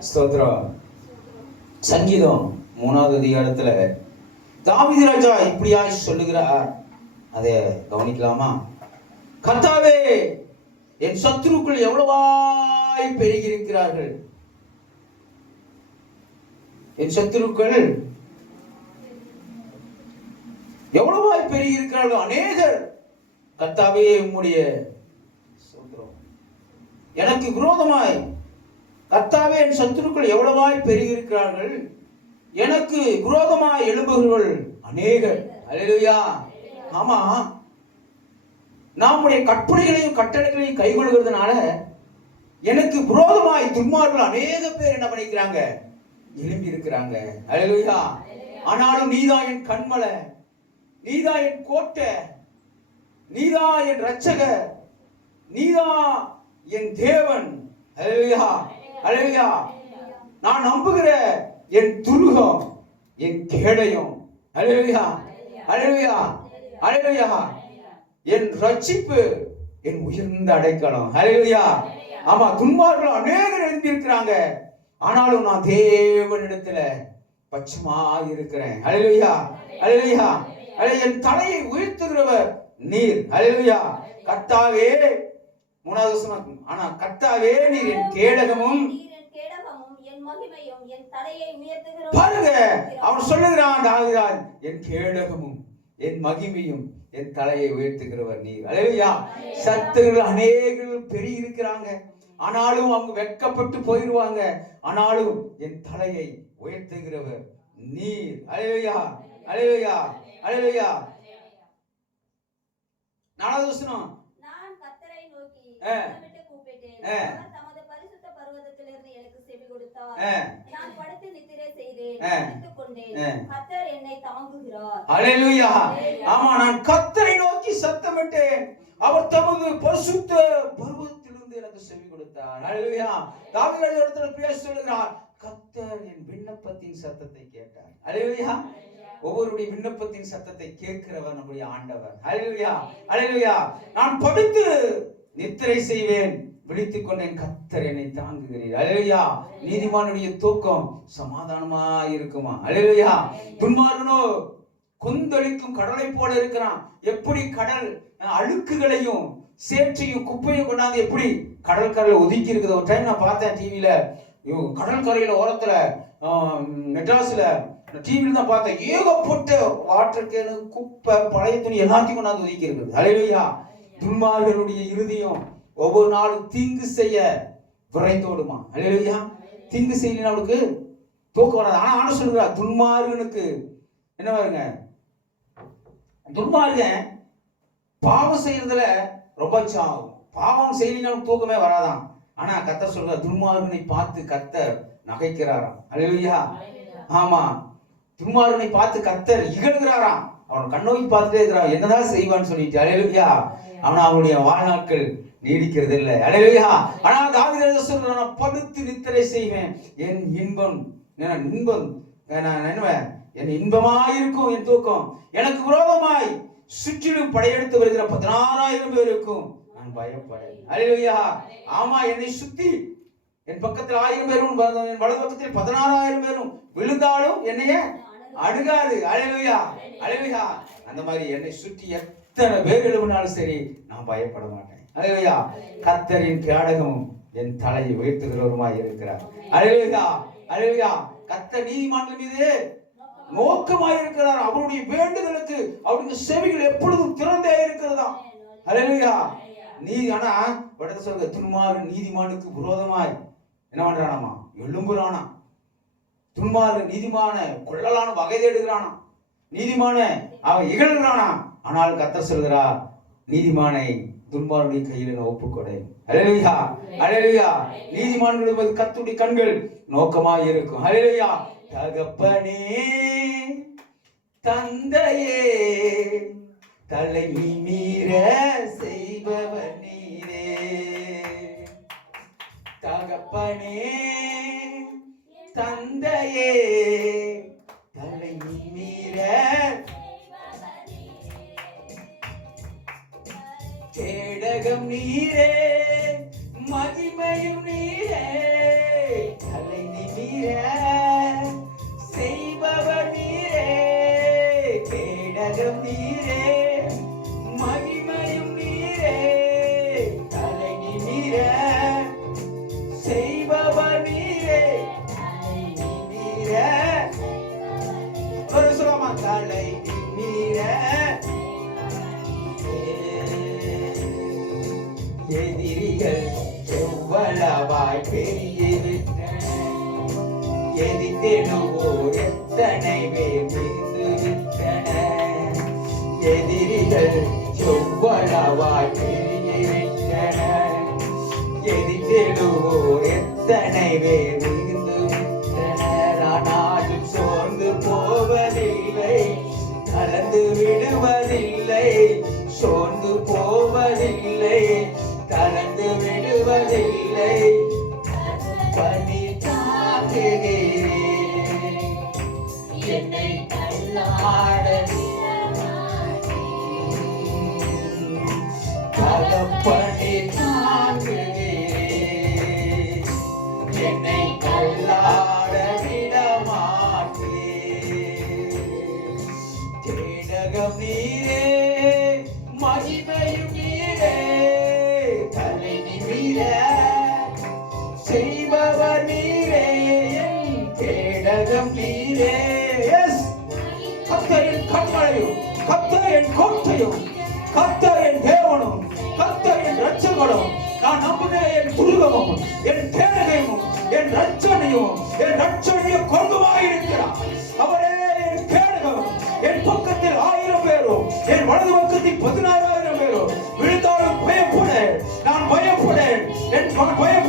ஸ்தோத்திரம் சங்கீதம் மூணாவது அதிகாரத்துல தாவீது ராஜா இப்படியாய் சொல்லுகிறார். அதை கவனிக்கலாமா? கத்தாவே என் சத்துருக்குள் எவ்வளவாய் பெருகியிருக்கிறார்கள்? என் சத்துருக்கள் எவ்வளவாய் பெருகியிருக்கிறார்கள்? அநேகர். கத்தாவே உம்முடைய எனக்கு விரோதமாய் கர்த்தாவே என் சத்துருக்கள் எவ்வளவாய் பெருகியிருக்கிறார்கள்? எனக்கு விரோதமாய் எழும்புகிறவர்கள் அநேகர். அல்லேலூயா ஆமா. நம்முடைய கற்பனைகளையும் கட்டளைகளையும் கைகொள்கிறதுனால எனக்கு விரோதமாய் துன்மார்கள் அநேக பேர் என்ன பண்ணிக்கிறாங்க? எழும்பி இருக்கிறாங்க அல்லேலூயா ஆனாலும் நீதான் என் கண்மலை நீதான் என் கோட்டை நீதான் என் ரட்சக நீதான் என் தேவன். அல்லேலூயா அழகையா. நான் நம்புகிற என் துருகம் என் கேடயம். அழகையா. அழகையா. அழகையா. என் ரட்சிப்பு என் உயர்ந்த அடைக்கலம். அழகையா. ஆமா துன்பார்கள் அநேகர் எழுந்திருக்கிறாங்க. ஆனாலும் நான் தேவனிடத்துல பச்சமா இருக்கிறேன் அழகையா. அழகையா. அல்லே என் தலையை உயர்த்துகிறவர் நீர். அழகையா. கத்தாவே மூணாவது வசனம் ஆனா கர்த்தாவே நீர் என் கேடகமும் பாருங்க அவன் சொல்லுகிறான் தாவிதான் என் கேடகமும் என் மகிமையும் என் தலையை உயர்த்துகிறவர் நீர். அலையா சத்துகள் அநேகர்கள் பெருகி இருக்கிறாங்க ஆனாலும் அவங்க வெட்கப்பட்டு போயிடுவாங்க ஆனாலும் என் தலையை உயர்த்துகிறவர் நீர். அலையா அலையா அலையா நாலாவது வசனம். நோக்கி ஆ. சத்தமிட்டு கூப்பிட்டேன். ஆ. அவர் தமது பரிசுத்த பர்வதத்திலிருந்து எனக்கு செவி கொடுத்தார். ஆ. நான் படுத்து நித்திரை செய்தேன். ஆ. படுத்துக் கொண்டேன். ஆ. கத்தர் என்னை தாங்குகிறார். அலையலுயா ஆமா நான் கத்தரை நோக்கி சத்தமிட்டேன். அவர் தமது பரிசுத்த பருவத்திலிருந்து எனக்கு செவி கொடுத்தார். அலையலுயா தாவீது இடத்துல பேச சொல்லுகிறார் கத்தர் என் விண்ணப்பத்தின் சத்தத்தை கேட்டார். அலையலுயா ஒவ்வொருடைய விண்ணப்பத்தின் சத்தத்தை கேட்கிறவர் நம்முடைய ஆண்டவர். அலையலுயா அலையலுயா நான் படுத்து நித்திரை செய்வேன். விழித்துக் கொண்டேன் கத்தர் என்னை தாங்குகிறீர். அலையா நீதிமானுடைய தூக்கம் சமாதானமா இருக்குமா? அலையா துன்மார்கனோ கொந்தளிக்கும் கடலை போல இருக்கிறான். எப்படி கடல் அழுக்குகளையும் சேற்றையும் குப்பையும் கொண்டாந்து எப்படி கடல் கரையில ஒதுக்கி இருக்குது ஒரு டைம் நான் பார்த்தேன் டிவியில கடல் கரையில ஓரத்துல மெட்ராஸ்ல டிவியில தான் பார்த்தேன். ஏகப்பட்ட வாட்டர் கேனு குப்பை பழைய துணி எல்லாத்தையும் கொண்டாந்து ஒதுக்கி இருக்குது அலையா துன்மார்களுடைய இருதயம் ஒவ்வொரு நாளும் தீங்கு செய்ய விரைந்தோடுமா? அலையா தீங்கு செய்யலாம் அவளுக்கு தூக்கம் வராது. ஆனா ஆன சொல்லுறா துன்மார்களுக்கு என்ன பாருங்க? துன்மார்க பாவம் செய்யறதுல ரொம்ப ஆகும் பாவம் செய்யலினாலும் தூக்கமே வராதான் ஆனா கத்த சொல்ற துன்மார்கனை பார்த்து கத்தர் நகைக்கிறாராம். அலையா ஆமா. துன்மார்கனை பார்த்து கத்தர் இகழ்கிறாராம். அவன் கண்ணோக்கி பார்த்துட்டே இருக்கிறான். என்னதான் செய்வான்னு சொல்லிட்டு அலையா ஆனா அவனுடைய வாழ்நாட்கள் நீடிக்கிறது இல்லை அடையா ஆனா தாவித சொல்றான் நான் படுத்து நித்திரை செய்வேன். என் இன்பம் என்ன இன்பம் நான் நினைவேன் என் இன்பமாயிருக்கும் என் தூக்கம். எனக்கு விரோதமாய் சுற்றிலும் படையெடுத்து வருகிற பதினாறாயிரம் பேருக்கும் நான் பயப்படேன் அலையா ஆமா என்னை சுத்தி என் பக்கத்தில் ஆயிரம் பேரும் என் வலது பக்கத்தில் பதினாறாயிரம் பேரும் விழுந்தாலும் என்னைய அணுகாது. அலையா அலையா அந்த மாதிரி என்னை சுற்றி எத்தனை பேர் எழுப்பினாலும் சரி நான் பயப்பட மாட்டேன். அலையா கத்தரின் கேடகமும் என் தலையை உயர்த்துகிறவருமாய் இருக்கிறார். அலையா அலையா கத்த நீதிமன்றம் மீது நோக்கமாய் இருக்கிறார். அவருடைய வேண்டுதலுக்கு அவருடைய செவிகள் எப்பொழுதும் திறந்தே இருக்கிறதா அலையா நீ ஆனா வடத்தை சொல்ற துன்மாறு நீதிமானுக்கு விரோதமாய் என்ன பண்றானாமா? எழும்புறானா. துன்மாறு நீதிமான கொள்ளலான வகை தேடுகிறானா நீதிமான அவன் இகழ்கிறானா ஆனால் கத்தர் சொல்கிறார் நீதிமானை துன்மாருடைய கையில் நான் ஒப்புக்கொடேன் அழலியா அலையா நீதிமான்கள் கத்துடைய கண்கள் நோக்கமாக இருக்கும். அழலியா தகப்பனே தந்தையே தலை மீற செய்பவர் நீரே. தகப்பனே தந்தையே தலை மீற கேடகம் நீரே மகிமையும் நீரே தலை நீரே செய்பவர் நீரே கேடகம் நீரே. எதிரிகள் எவ்வளவாய் பெருகிவிட்டன எதிர்த்தெழுவோர் எத்தனை பேர்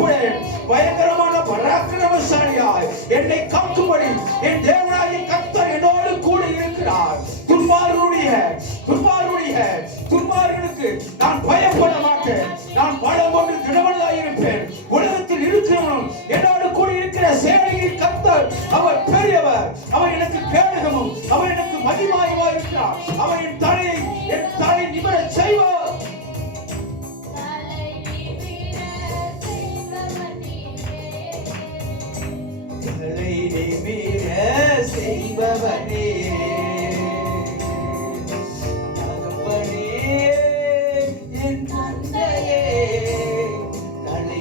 மகன் பயங்கரமான பராக்கிரமசாலியாய் என்னை காக்கும்படி என் தேவனாகிய கத்தர் என்னோடு கூட இருக்கிறார். துன்மார்களுடைய துன்மார்களுடைய துன்மார்களுக்கு நான் பயப்பட மாட்டேன். நான் பலம் கொண்டு திடமல்லாய் இருப்பேன். உலகத்தில் இருக்கிறவனும் என்னோடு கூட இருக்கிற சேனையில் கத்தர் அவர் பெரியவர். அவர் எனக்கு கேடகமும் அவர் எனக்கு மகிமாயுமா இருக்கிறார். அவர் என் தலையை செய்பவனே தகப்பனே என் தந்தையே தலை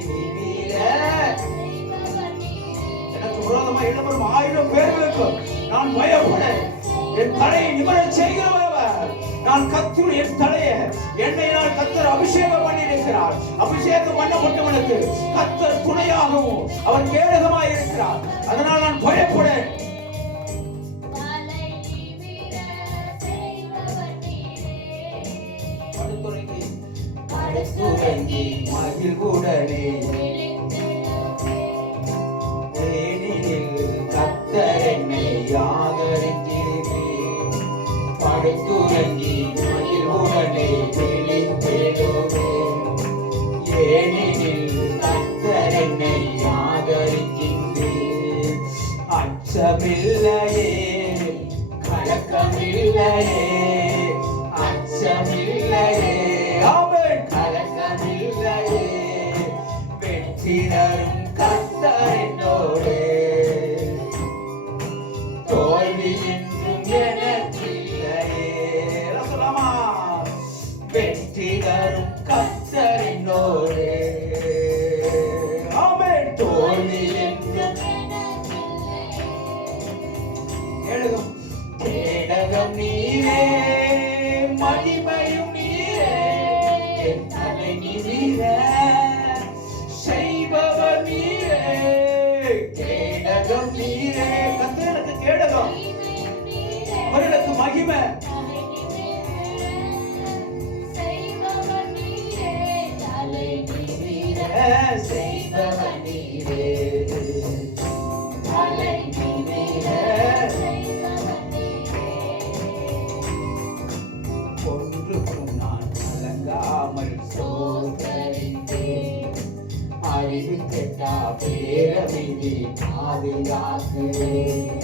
எனக்கு விரோதமா இடம்பெறும் ஆயிரம் பேர்களுக்கு நான் பயப்படேன் என் தலையை நிமிர செய்கிறவர் நான் கத்துரு என் தலைய என்னை நான் கத்தர் அபிஷேகம் பண்ணி இருக்கிறார் அபிஷேகம் பண்ணப்பட்டவனுக்கு கத்தர் துணையாகவும் அவர் கேடகமாய் இருக்கிறார் அதனால் நான் பயப்படேன். மகிழ்வுடனே தேனினில் கத்தர் என்னை படுத்துறங்கி கேடகம் பேரமைதி பாதுகாக்கிறேன்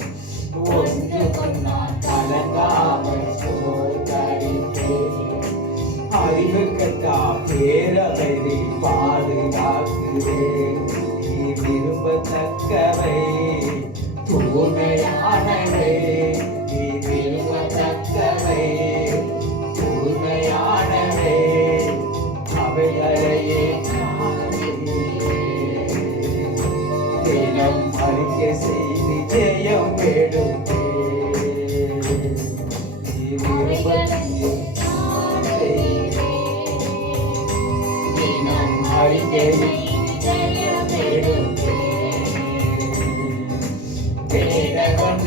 ஒன்றுக்கும் நான் கலங்காமல் சோதரித்தேன் அறிவு கெட்டா நீ விரும்பத்தக்கவை உண்மையானவை அறிக்கை தேடகம்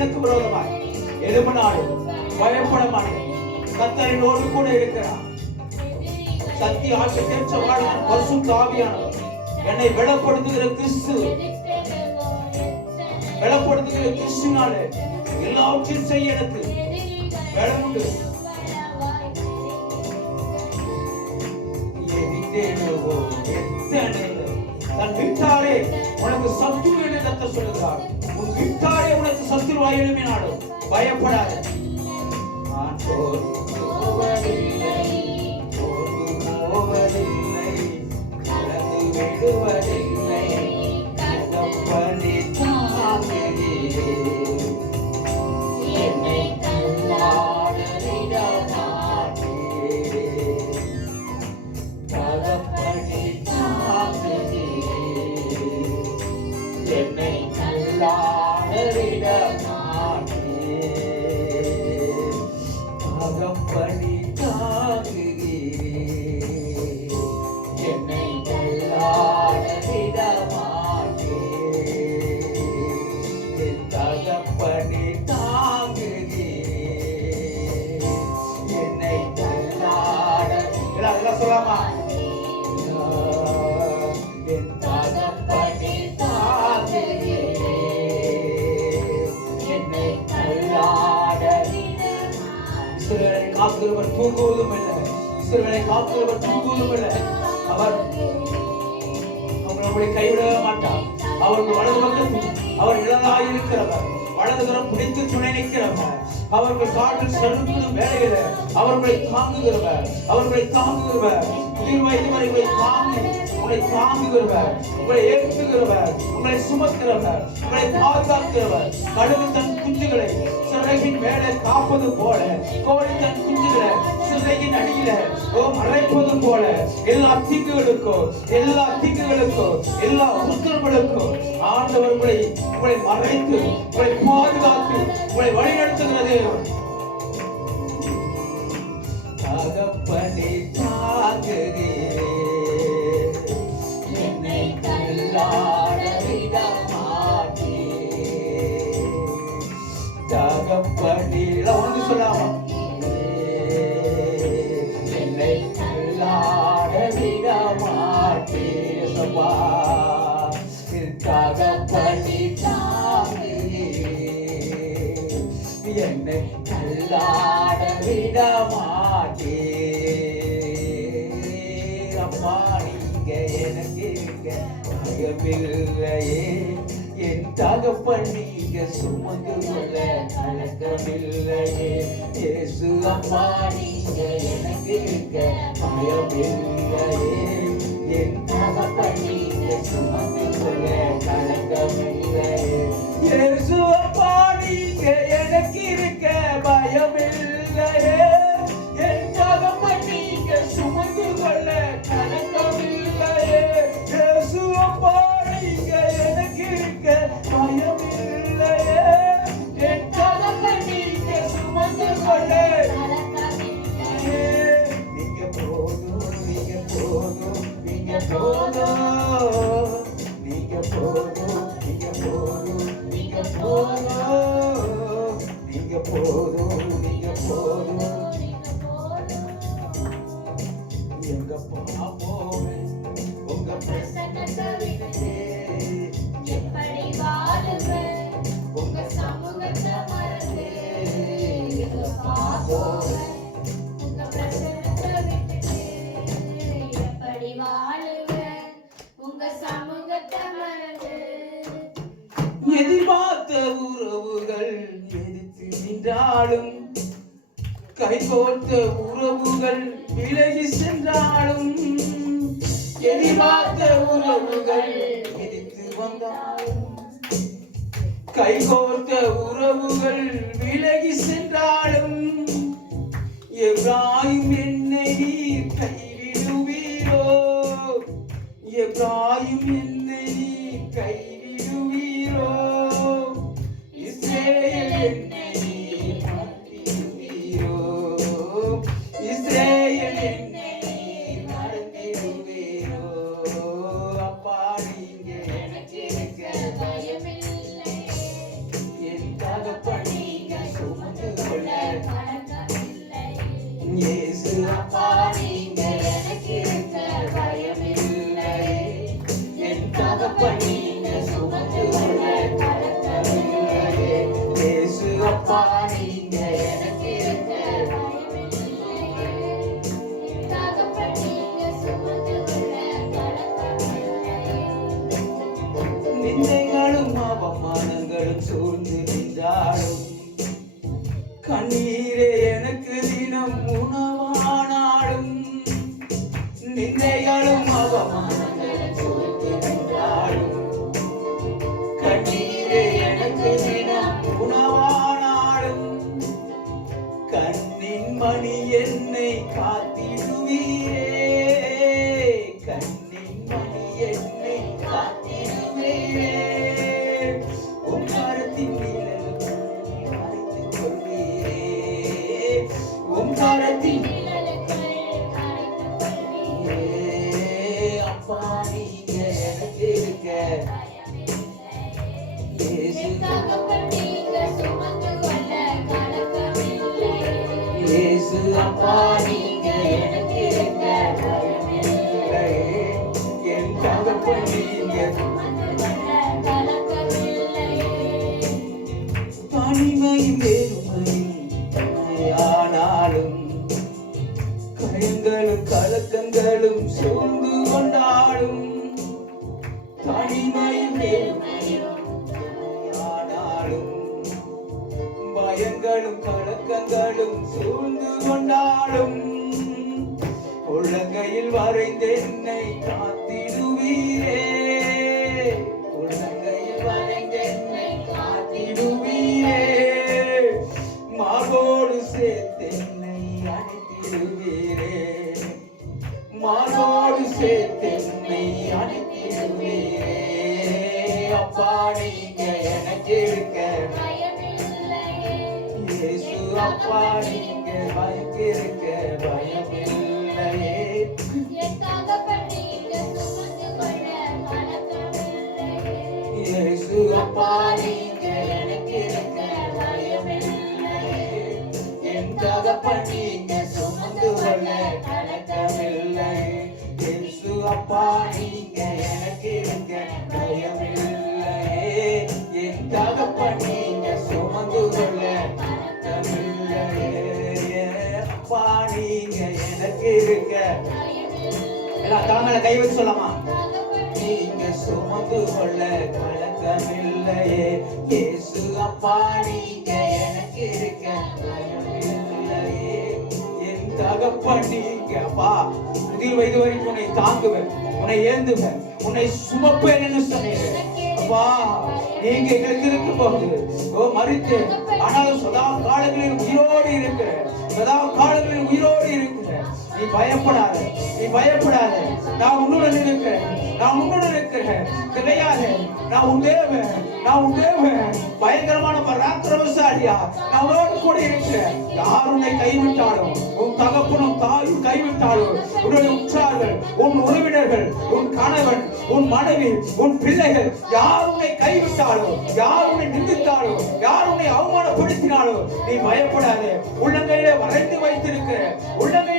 எனக்கு விரோதமாய் எழுப்பினாலும் பயப்பட மாட்டேன் கத்தர் என்னோடு கூட இருக்கிறார். சக்தி ஆட்சி தேர்ச்ச வாழ்வான் பசு காவியானவர் என்னை விடப்படுத்துகிற கிறிஸ்து விடப்படுத்துகிற கிறிஸ்துனாலே எல்லாவற்றையும் செய்ய எனக்கு. பலனுண்டு தன் வீட்டாரே உனக்கு சத்து என்று கத்த சொல்லுகிறார். உன் வீட்டார் உனக்கு சத்துருவாய் எழுப்பினாலும் பயப்படாத. நான் சோர்ந்து போவதில்லை சோர்ந்து பூங்கோலும் அல்ல இல்லை இஸ்ரவேலை காக்கிறவர் தூங்குவதும் அல்ல அவர் அவர் நம்மளை கைவிட மாட்டார். அவருக்கு வலது பக்கத்தில் அவர் இளதாய் இருக்கிறவர். வலது கரம் பிடித்து துணை நிற்கிறவர். அவர்கள் காற்றில் செலுத்தும் வேலையில அவர்களை தாங்குகிறவர். அவர்களை தாங்குகிறவர். உயிர் வயது வரை உங்களை தாங்கி உங்களை தாங்குகிறவர். உங்களை ஏற்றுகிறவர். உங்களை சுமக்கிறவர். உங்களை பாதுகாக்கிறவர். கழுகு தன் குஞ்சுகளை சிறகின் மேலே காப்பது போல கோழி தன் குஞ்சுகளை மறைப்பது போல எல்லா தீக்குகளுக்கும் எல்லா தீக்குகளுக்கும் எல்லா உத்தரவுகளுக்கும் ஆண்டவர் உங்களை உங்களை மறைத்து உங்களை பாதுகாத்து உங்களை வழிநடத்துகிறது. தகப்பனே தாங்குகிறேன். என்னை கல்லாட விட மாட்டே அம்மா நீங்க எனக்கு இருக்க பயமில்லையே. என் தகப்பன் நீங்க சுமந்து கொள்ள கலக்கமில்லையே இயேசு அம்மா நீங்க எனக்கு இருக்க பயமில்லையே. என் தகப்பன் நீங்க சுமந்து கொள்ள கலக்கமில்லையே இயேசு போதும் நீங்க போதும் நீங்க போதும். எதிர்த்து நின்றாலும் கைகோர்த்த உறவுகள் விலகி சென்றாலும் எதிர்பார்த்த உறவுகள் எதிர்த்து வந்தாலும் கைகோர்த்த உறவுகள் விலகி சென்றாலும் எவ்வாயும் என்னை கைவிடுவீரோ? எவ்வாயும் என்னை கை அப்பா நீங்க எனக்கு இருக்க பயமில்லை என் தகப்பன் நீங்க அப்பா நீங்க எனக்கு இருக்க பயமில்லையே என் தகப்பன் நீங்க சுமந்து கொள்ள அப்பா நீங்க எனக்கு இருக்க. தலைமையில கை வச்சு சொல்லமா நீங்க சுமந்து கொள்ள கலக்கமில்லையே இயேசு அப்பா நீங்க எனக்கு இருக்க பயமில்லையே. என் தகப்பா நீங்க அப்பா முதிர் வயது வரைக்கும் உன்னை தாங்குவேன் உன்னை ஏந்துவேன் உன்னை சுமப்பேன் என்று சொன்னீங்க அப்பா நீங்க எங்களுக்கு இருக்கும் போது ஓ மறித்து ஆனாலும் சதா காலங்களில் உயிரோடு இருக்கிற சதா காலங்களில் உயிரோடு இருக்கிற நீ பயப்படாத நீ பயப்படாத. நான் உன்னுடன் இருக்கிறேன் நான் உன்னுடன் இருக்கிறேன். கிடையாது நான் உன் தேவன் நான் உன் தேவன். பயங்கரமான பராக்கிரமசாலியா நான் உன்னோடு கூட இருக்கிறேன். யார் உன்னை கைவிட்டாலும் உன் தகப்பனும் தாயும் கைவிட்டாலும் உன்னுடைய உற்றார்கள் உன் உறவினர்கள் உன் கணவன் உன் மனைவி உன் பிள்ளைகள் யார் உன்னை கைவிட்டாலும் யார் உன்னை நிந்தித்தாலும் யார் உன்னை அவமானப்படுத்தினாலும் நீ பயப்படாதே. உள்ளங்கையில வரைந்து வைத்திருக்கிற உள்ளங்க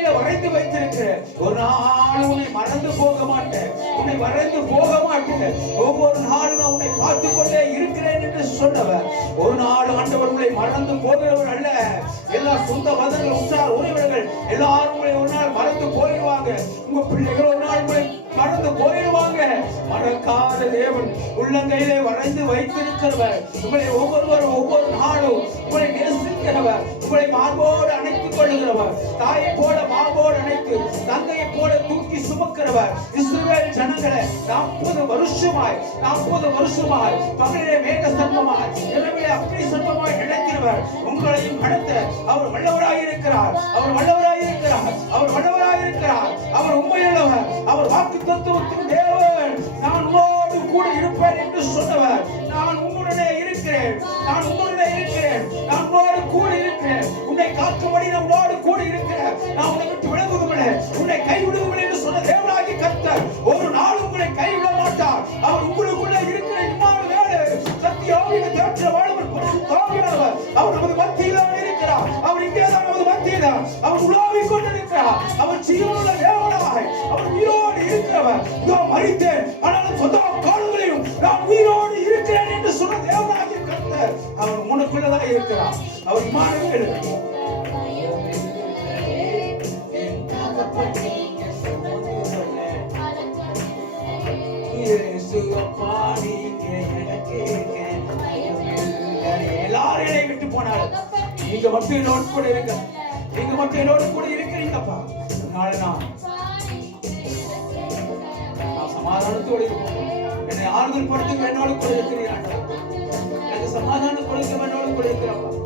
வரைந்து வைத்திருக்கிறேன். ஒரு நாள் உன்னை மறந்து போக மாட்டேன். உன்னை மறந்து போக மாட்டேன். ஒவ்வொரு நாளும் நான் உன்னை பார்த்து கொண்டே இருக்கிறேன் என்று சொன்னவர். ஒரு நாள் ஆண்டவர் உங்களை மறந்து போகிறவர் அல்ல. எல்லா சொந்த மதங்கள் உற்றார் உறவினர்கள் எல்லாரும் உங்களை ஒரு நாள் மறந்து போயிடுவாங்க. உங்க பிள்ளைகள் ஒரு நாள் உங்களை மறந்து போயிடுவாங்க. மறக்காத தேவன் உள்ளங்கையிலே வரைந்து வைத்திருக்கிறவர். உங்களை ஒவ்வொருவரும் ஒவ்வொரு நாளும் உங்களை நேசிக்கிறவர். உங்களை மார்போடு அனைத்து கொள்ளுகிறவர் தாயை போல மாபோடு அணைத்து தங்கையை போல தூக்கி சுமக்கிறவர். இஸ்ரேல் ஜனங்களை நாற்பது வருஷமாய் நாற்பது வருஷமாய் பகலிலே மேக சர்ப்பமாய் இரவிலே அக்னி சர்ப்பமாய் நடக்கிறவர் உங்களையும் நடத்த அவர் வல்லவராய் இருக்கிறார் அவர் வல்லவராய் இருக்கிறார் அவர் வல்லவராய் இருக்கிறார் அவர் உண்மையுள்ளவர். அவர் வாக்கு தத்துவத்தின் தேவன். நான் உன்னோடு கூட இருப்பேன் என்று சொன்னவர். நான் உன்னுடனே இருக்கிறேன். நான் உன்னுடனே பார்க்கும்படி காக்கும்படி கூடி இருக்கிற நான் உன்னை விட்டு விலகுவதில்லை. உன்னை கைவிடுவதில்லை என்று சொன்ன தேவனாகி கத்த ஒரு நாள் உங்களை கைவிட மாட்டார். அவர் உங்களுக்குள்ள இருக்கிற இம்மாறு வேறு சத்தியாவிக தேற்ற வாழ்வர் பரிசுத்தாவியானவர் அவர் நமது மத்தியில்தான் இருக்கிறார். அவர் இங்கேதான் நமது மத்தியில் அவர் உலாவிக் கொண்டிருக்கிறார். அவர் ஜீவனுள்ள தேவனாய் அவர் உயிரோடு இருக்கிறவர். இதோ மறித்தேன் ஆனாலும் சொந்த காலங்களையும் நான் உயிரோடு இருக்கிறேன் என்று சொன்ன தேவனாகி கத்த அவர் உனக்குள்ளதான் இருக்கிறார். அவர் இமானுவேல் எல்லாரும் என்னை விட்டு போனாலும் நீங்க மட்டும் என்னோடு கூட இருங்க நீங்க மட்டும் என்னோடு கூட இருக்கிறீங்கப்பா அதனால நான் சமாதானத்தோடு என்னை ஆறுதல் படுத்துங்க என்னோடு கூட இருக்கிறீர்கள் எனக்கு சமாதானம் கொடுக்க கூட இருக்கிறப்பா